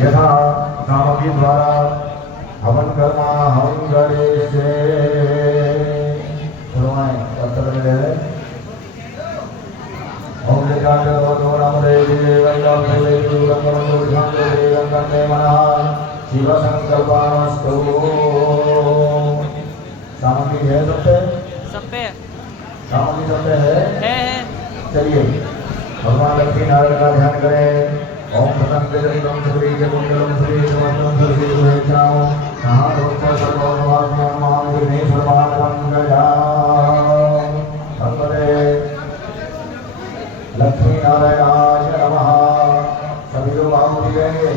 यथा सामग्री द्वारा हवन कर्मा हवन गणेशे ओम जगात रोधो नमदेवी वैलाभेवी गंगमंडुर्घांगे गंगे मनः शिव संकल्पानस्तु। सामग्री है सब पे सामग्री सब पे है। चलिए भगवान लक्ष्मी नारायण का ध्यान करें। ओम प्रसन्नम श्री कुंडलम श्री समस्तम श्री गुहेचाओ महारोत्तर सर्वोपवाद्यं महाविघ्नेश्वर महामंगलाय भगवते लक्ष्मी नारायणाय नमः। सभी लोग आहुति देंगे।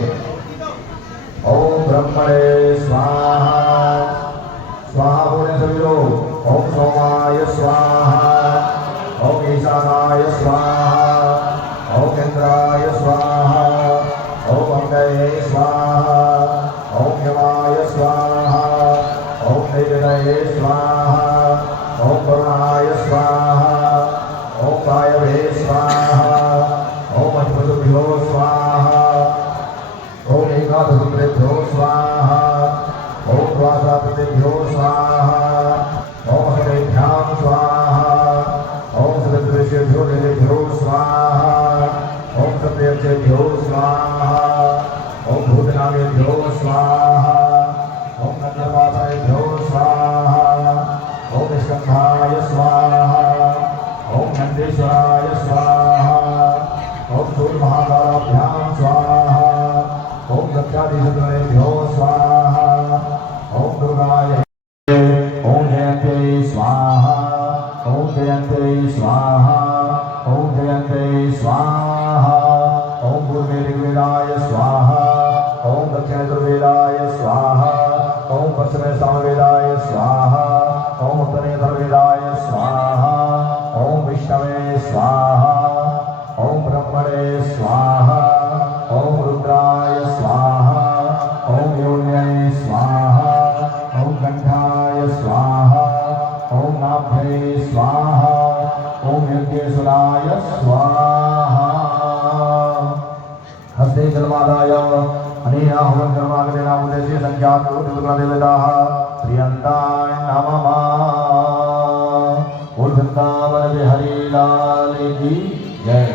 ओम ब्रह्मणे स्वाहा स्वाहा बोले सभी लोग। ओम सोमाय स्वाहा ओम ईशानाय स्वाहा ओम इंद्राय स्वाहा ओम अंगये स्वाहा ओम यमाय स्वाहा ओम निगदये स्वाहा ओम करुणाय स्वाहा ओम वायवे स्वाहा ओम अच्युतभ्यो स्वाहा ओम एकादशरुद्रेभ्यो स्वाहा ओम द्वादशरुद्रेभ्यो स्वाहा ओम हरेभ्यां स्वाहा ओम सदृशेभ्यो निलेभ्यो स्वाहा ओम सत्यक्षेभ्यो स्वाहा ओम भूतनामेभ्यो स्वाहा ओम नंदपाताभ्यो स्वाहा ओम स्कंधाय स्वाहा ओम नंदेश्वराय स्वाहा ओम सूर्यमहाकालाभ्यां स्वाहा ओम दक्षाधीशत्वभ्यो स्वाहा ओम दुर्गाय ओम जयन्ते स्वाहा ओम जयन्ते स्वाहा ओम जयन्ते स्वाहा ओम पूर्वे स्वाहा ओम दक्षिणे दुर्वेदाय स्वाहा ओम पश्चिमे सामवेदाय स्वाहा ओम उत्तरे धर्वेदाय स्वाहा ओम विष्णवे स्वाहा ओम ब्रह्मणे स्वाहा ओम रुद्राय स्वाहा ओम योन्ये स्वाहा ओम कंठाय स्वाहा ओम नाभ्ये स्वाहा ओम यज्ञेश्वराय स्वाहा। हस्ते जलमादाय अनेना हवन कर्माग्नेना उद्देश्य संख्यातो दुर्गादेवताः प्रियन्ताय नमः। बोल वृंदावन बिहारी लाल की जय।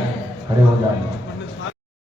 खड़े हो जाएं।